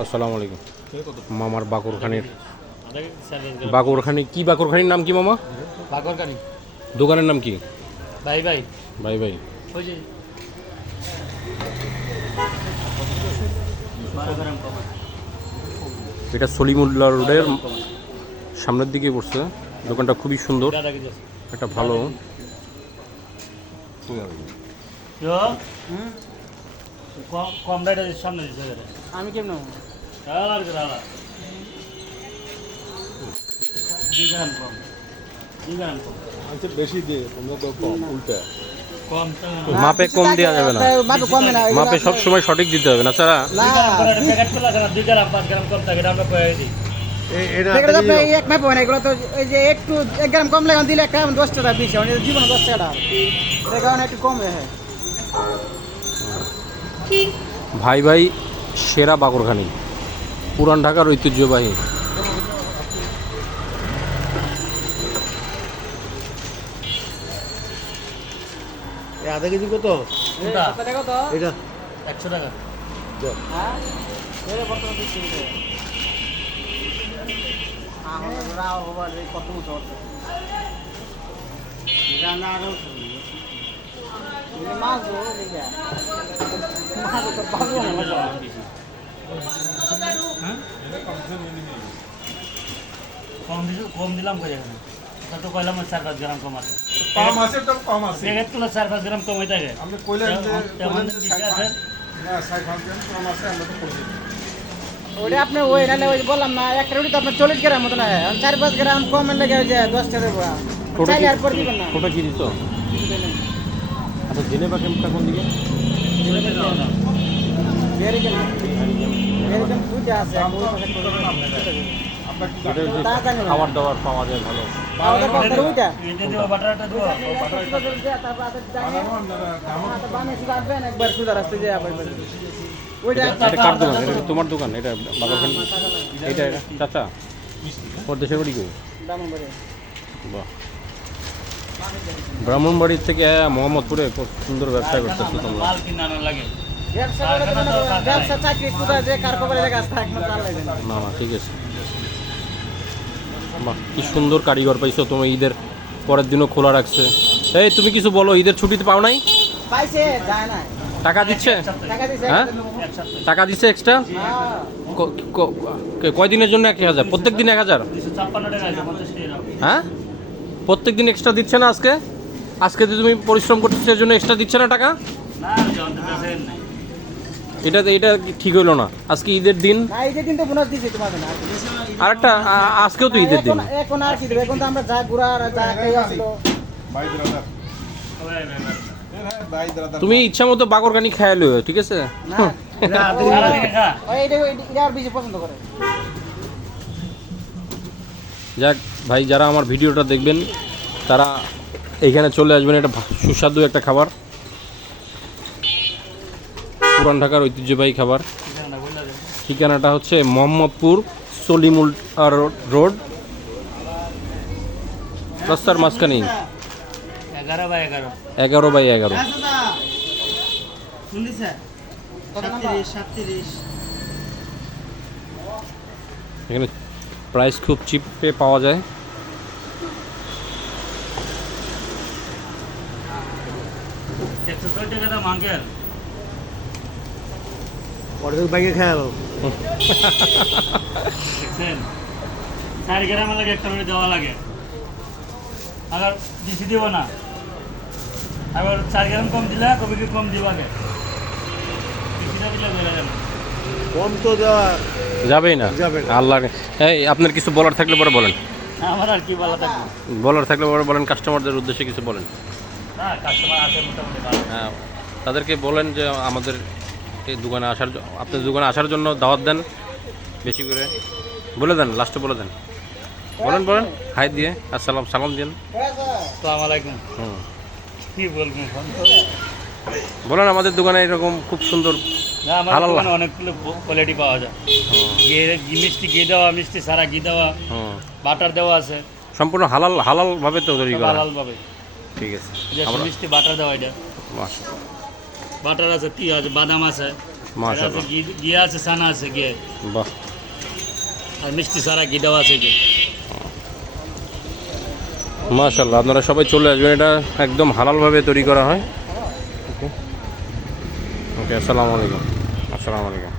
আসসালামু আলাইকুম। মামার বাকরখানির। বাকরখানি। কি বাকরখানির নাম কি মামা? বাগরকানি দোকানের নাম কি? ভাই ভাই। ভাই ভাই। এটা সলিমুল্লাহ রোডের সামনের দিকে পড়ছে। দোকানটা খুবই সুন্দর? একটা ভালো। ইয়ো, কম কম রেটে সামনে দাদা আমি কেমন দাদা আর কম কম। আচ্ছা বেশি দে তোমরা তো কম উল্টা। মাপে কম দেওয়া যাবে না। মাপে এগুলো সব সময় সঠিক দিতে হবে না এক মাপে হয় না এগুলো তো এই যে একটু এক গ্রাম কম লাগান দিলে একটা দশ টাকা বিশ জীবনে দশ টাকা এর কারণে একটু কম হ্যাঁ। ভাই ভাই সেরা বাকরখানি। পুরান ঢাকার ঐতিহ্যবাহী। আধা কেজি কত? টাকা এটা একশো টাকা। হ্যাঁ? কত কম দিল কম দিলাম কই এখানে তা কইলাম চার পাঁচ গ্রাম কম আছে কম আছে। তো কম আছে প্যাকেট তুলে চার পাঁচ গ্রাম কমে থাকে আপনি কইলেন যে দিছে আছে না ষাট ভাগ গ্রাম ওইটা আপনি ওই নাহলে ওই বললাম না একটা রুটি তো আপনার চল্লিশ গ্রাম মতো না চার পাঁচ গ্রাম কম লেগে ওই দশ টাকা দেবো আর পরে দিবেন না ওটা কি দিত আচ্ছা জেনেভা ক্যাম্পটা কোন দিকে। খাবার দাবার পাওয়া যায় ভালো। তোমার দোকান? এটা এটা চাচা? ওর দেশের কই বাহ। ব্রাহ্মণবাড়ির থেকে মোহাম্মদপুরে খুব সুন্দর ব্যবসা করতেছো তোমরা। না। ঠিক আছে। বাহ কি সুন্দর কারিগর পাইছো তুমি ঈদের পরের দিনও খোলা রাখছে। এই তুমি কিছু বলো ঈদের ছুটিতে পাও নাই? পাইছে যায় না টাকা দিচ্ছে? হ্যাঁ? টাকা দিচ্ছে এক্সট্রা হ্যাঁ। কয় দিনের জন্য এক হাজার? প্রত্যেক দিন এক হাজার? হ্যাঁ? প্রত্যেক দিন এক্সট্রা দিচ্ছে না আজকে আজকে যে তুমি পরিশ্রম করছ সেজন্য জন্য এক্সট্রা দিচ্ছে না টাকা এটা এটা ঠিক হইল না আজকে ঈদের দিন না এই যে কিন্তু বোনাস দিছি তোমাদের না আরেকটা আ- আজকেও তো ঈদের দিন এখন আর কি দেবে এখন তো আমরা যা ঘুরা আর যা খাই আসলো ভাই ব্রাদার সবাই ব্যাপার। হ্যাঁ ভাই ব্রাদার তুমি ইচ্ছা মতো বাকরকানি খাই লইও ঠিক আছে না এটা এটা আর বেশি পছন্দ করে যাক ভাই যারা আমার ভিডিওটা দেখবেন তারা এইখানে চলে আসবেন। এটা সুস্বাদু একটা খাবার। পুরান ঢাকার ঐতিহ্যবাহী খাবার। ঠিকানাটা হচ্ছে মোহাম্মদপুর সলিমুল রোড রাস্তার মাঝখানে এগারো বাই এগারো। এগারো বাই এগারো। এখানে প্রাইস খুব চিপে পাওয়া যায়। অর্ধেক বাইকে খেয়াল চার গ্রাম লাগে একটা করে দেওয়া লাগে। আবার বেশি দিব না। আবার চার গ্রাম কম দিলে কবি কি কম কম তো দেওয়া যাবেই না? যাবে। আল্লাহ এই আপনার কিছু বলার থাকলে পরে বলেন। আমার আর কি বলা থাকবে? বলার থাকলে পরে বলেন কাস্টমারদের উদ্দেশ্যে কিছু বলেন। না কাস্টমার আছে মোটামুটি হ্যাঁ তাদেরকে বলেন যে আমাদের এই দোকানে আসার আপনাদের দোকানে আসার জন্য দাওয়াত দেন বেশি করে। বলে দেন লাস্টে বলে দেন। বলেন বলেন। হাই দিয়ে আসসালাম সালাম দিন আসসালামু আলাইকুম। হুম। কি বলব বলেন আমাদের দোকানে এরকম খুব সুন্দর হালাল অনেকগুলো কোয়ালিটি পাওয়া যায়। ঘি মিষ্টি ঘি দেওয়া মিষ্টি সারা ঘি দেওয়া বাটার দেওয়া আছে। সম্পূর্ণ হালাল হালালভাবে তো তৈরি করা। হালাল ভাবে ঠিক আছে। মিষ্টি বাটার দেওয়া এটা। বাটার আছে তি আছে। বাদাম আছে আছে ঘি ঘি আছে সানা আছে ঘি। বাহ। আর মিষ্টি সারা ঘি দেওয়া আছে ঘি। মাশাল্লাহ আপনারা সবাই চলে আসবেন। এটা একদম হালালভাবে তৈরি করা হয়। ওকে আসসালামু আলাইকুম। আসসালামু আলাইকুম।